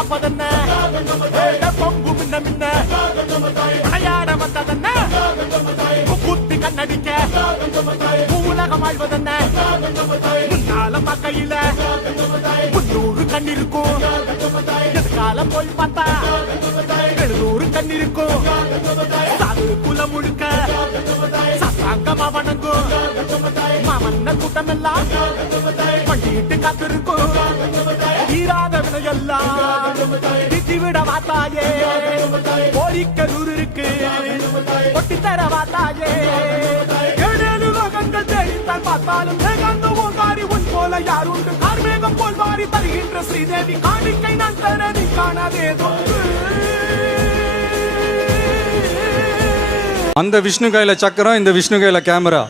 அப்பதென்ன பொங்கு மின்ன மின்ன விளையாட வந்ததென்ன குத்தி கண்ணடிக்க உலகம் ஆழ்வதென்ன முன்னால மக்கையில 300 கண் இருக்கும் எதிர்காலம் போய் பார்த்தா 700 கண் இருக்கும் சாது குலம் முழுக்க சசாங்கமா வணங்கும் மாமன்ன கூட்டம் எல்லாம் பண்ணிட்டு காத்திருக்கும் தீராத வினையெல்லாம் திட்டி விட மாத்தாயே போலிக்கலூர் இருக்கு ஒட்டி தர மாத்தாயே ஏழேழு லோகங்கள் தேடித்தான் பார்த்தாலும் ஏகாந்த ஓங்காரி உன் போல யார் உண்டு கார்மேகம் போல் வாரி தருகின்ற ஸ்ரீதேவி காணிக்கை நான் தர நீ காணாதேதோ அந்த விஷ்ணு கையில சக்கரம், இந்த விஷ்ணு கையில கேமரா.